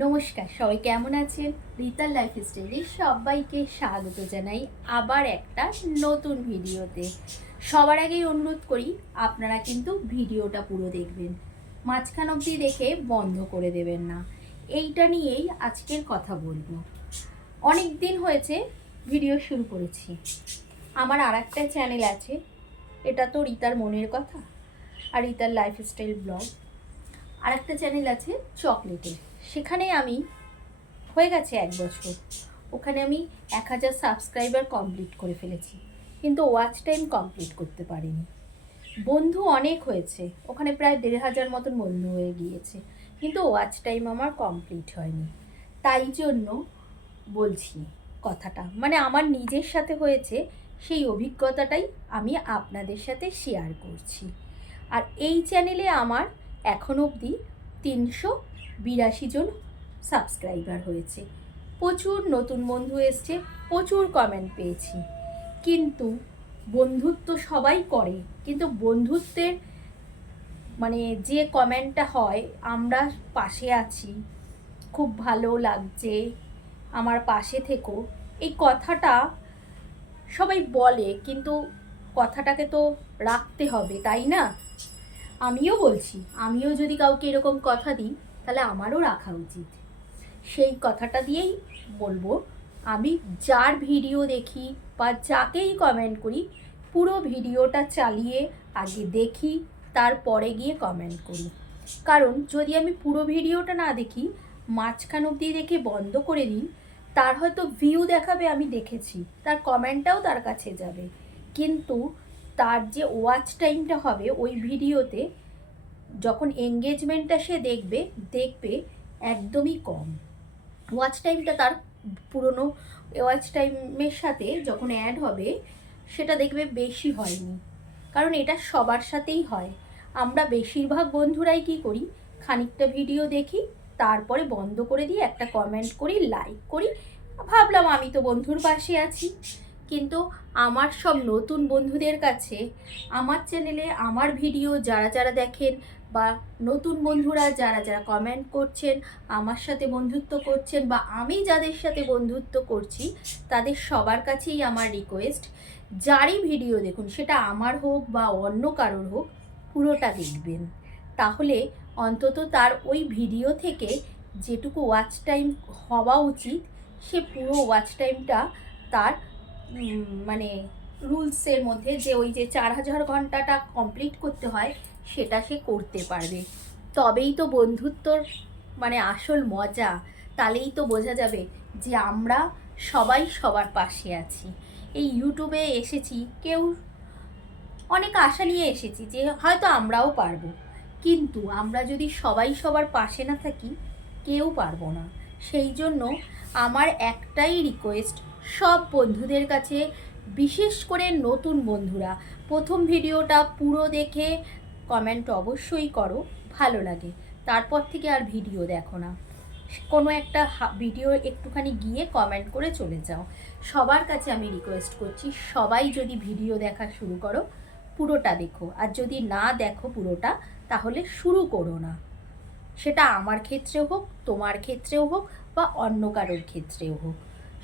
নমস্কার, সবাই কেমন আছেন? রিতার লাইফস্টাইলে সবাইকে স্বাগত জানাই আবার একটা নতুন ভিডিওতে। সবার আগেই অনুরোধ করি আপনারা কিন্তু ভিডিওটা পুরো দেখবেন, মাঝখান অবধি দেখে বন্ধ করে দেবেন না। এইটা নিয়েই আজকের কথা বলবো। অনেক দিন হয়েছে ভিডিও শুরু করেছি। আমার আর একটা চ্যানেল আছে, এটা তো রিতার মনের কথা আর রিতার লাইফস্টাইল ব্লগ। আর একটা চ্যানেল আছে চকলেটের, সেখানে আমি হয়ে গেছে 1 বছর। ওখানে আমি 1000 সাবস্ক্রাইবার কমপ্লিট করে ফেলেছি, কিন্তু ওয়াচ টাইম কমপ্লিট করতে পারিনি। বন্ধু অনেক হয়েছে, ওখানে প্রায় 1500 মতন বন্ধু হয়ে গিয়েছে, কিন্তু ওয়াচ টাইম আমার কমপ্লিট হয়নি। তাই জন্য বলছি কথাটা, মানে আমার নিজের সাথে হয়েছে, সেই অভিজ্ঞতাটাই আমি আপনাদের সাথে শেয়ার করছি। আর এই চ্যানেলে আমার এখন অবধি 382 জন সাবস্ক্রাইবার হয়েছে। প্রচুর নতুন বন্ধু এসছে, প্রচুর কমেন্ট পেয়েছি। কিন্তু বন্ধুত্ব সবাই করে, কিন্তু বন্ধুত্বের মানে যে কমেন্টটা হয়, আমরা পাশে আছি, খুব ভালো লাগছে, আমার পাশে থেকো, এই কথাটা সবাই বলে, কিন্তু কথাটাকে তো রাখতে হবে, তাই না? আমিও বলছি, আমিও যদি কাউকে এরকম কথা দিই, তাহলে আমারও রাখা উচিত। সেই কথাটা দিয়েই বলবো, আমি যার ভিডিও দেখি বা যাকেই কমেন্ট করি, পুরো ভিডিওটা চালিয়ে আগে দেখি, তারপরে গিয়ে কমেন্ট করি। কারণ যদি আমি পুরো ভিডিওটা না দেখি, মাঝখান অবধি দেখে বন্ধ করে দিই, তার হয়তো ভিউ দেখাবে আমি দেখেছি, তার কমেন্টটাও তার কাছে যাবে, কিন্তু তার যে ওয়াচ টাইমটা হবে ওই ভিডিওতে, যখন এঙ্গেজমেন্টটা সে দেখবে একদমই কম। ওয়াচ টাইমটা তার পুরনো ওয়াচ টাইমের সাথে যখন অ্যাড হবে, সেটা দেখবে বেশি হয়নি। কারণ এটা সবার সাথেই হয়। আমরা বেশিরভাগ বন্ধুরাই কী করি, খানিকটা ভিডিও দেখি, তারপরে বন্ধ করে দিই, একটা কমেন্ট করি, লাইক করি, ভাবলাম আমি তো বন্ধুর পাশে আছি। কিন্তু আমার সব নতুন বন্ধুদের কাছে আমার চ্যানেলে আমার ভিডিও যারা যারা দেখেন, বা নতুন বন্ধুরা যারা যারা কমেন্ট করছেন, আমার সাথে বন্ধুত্ব করছেন, বা আমি যাদের সাথে বন্ধুত্ব করছি, তাদের সবার কাছেই আমার রিকোয়েস্ট, যারই ভিডিও দেখুন, সেটা আমার হোক বা অন্য কারোর হোক, পুরোটা দেখবেন। তাহলে অন্তত তার ওই ভিডিও থেকে যেটুকু ওয়াচ টাইম হওয়া উচিত, সে পুরো ওয়াচ টাইমটা তার মানে রুলসের মধ্যে, যে ওই যে 4000 ঘন্টাটা কমপ্লিট করতে হয়, সেটা সে করতে পারবে। তবেই তো বন্ধুত্বর মানে আসল মজা। তাহলেই তো বোঝা যাবে যে আমরা সবাই সবার পাশে আছি। এই ইউটিউবে এসেছি, কেউ অনেক আশা নিয়ে এসেছি যে হয়তো আমরাও পারবো, কিন্তু আমরা যদি সবাই সবার পাশে না থাকি, কেউ পারবো না। সেই জন্য আমার একটাই রিকোয়েস্ট সব বন্ধুদের কাছে, বিশেষ করে নতুন বন্ধুরা, প্রথম ভিডিওটা পুরো দেখে কমেন্ট অবশ্যই করো, ভালো লাগে, তারপর থেকে আর ভিডিও দেখো না। কোনো একটা ভিডিও একটুখানি গিয়ে কমেন্ট করে চলে যাও। সবার কাছে আমি রিকোয়েস্ট করছি, সবাই যদি ভিডিও দেখা শুরু করো, পুরোটা দেখো, আর যদি না দেখো পুরোটা, তাহলে শুরু করো না। সেটা আমার ক্ষেত্রেও হোক, তোমার ক্ষেত্রেও হোক, বা অন্য কারোর ক্ষেত্রেও হোক।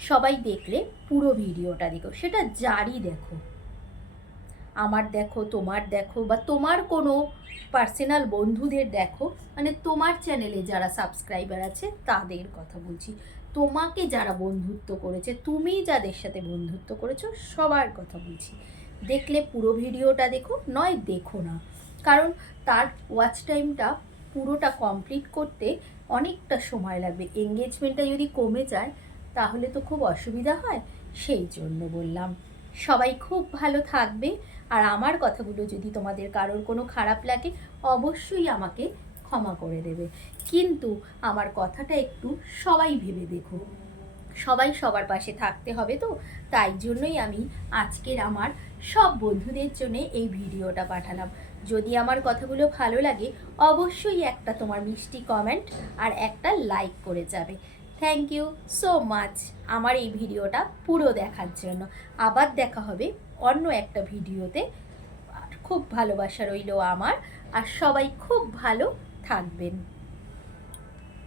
সবাই দেখলে পুরো ভিডিওটা দেখো, সেটা যারই দেখো, আমার দেখো, তোমার দেখো, বা তোমার কোনো পার্সোনাল বন্ধুদের দেখো, মানে তোমার চ্যানেলে যারা সাবস্ক্রাইবার আছে তাদের কথা বলছি, তোমাকে যারা বন্ধুত্ব করেছে, তুমি যাদের সাথে বন্ধুত্ব করেছো, সবার কথা বলছি। দেখলে পুরো ভিডিওটা দেখো, নয় দেখো না। কারণ তার ওয়াচ টাইমটা পুরোটা কমপ্লিট করতে অনেকটা সময় লাগবে। এঙ্গেজমেন্টটা যদি কমে যায়, তাহলে তো খুব অসুবিধা হয়। সেই জন্য বললাম, সবাই খুব ভালো থাকবে। আর আমার কথাগুলো যদি তোমাদের কারোর কোনো খারাপ লাগে, অবশ্যই আমাকে ক্ষমা করে দেবে, কিন্তু আমার কথাটা একটু সবাই ভেবে দেখো। সবাই সবার পাশে থাকতে হবে তো, তাই জন্যই আমি আজকের আমার সব বন্ধুদের জন্য এই ভিডিওটা পাঠালাম। যদি আমার কথাগুলো ভালো লাগে, অবশ্যই একটা তোমার মিষ্টি কমেন্ট আর একটা লাইক করে যাবে। থ্যাংক ইউ সো মাচ আমার এই ভিডিওটা পুরো দেখার জন্য। আবার দেখা হবে অন্য একটা ভিডিওতে। খুব ভালোবাসা রইল আমার, আর সবাই খুব ভালো থাকবেন।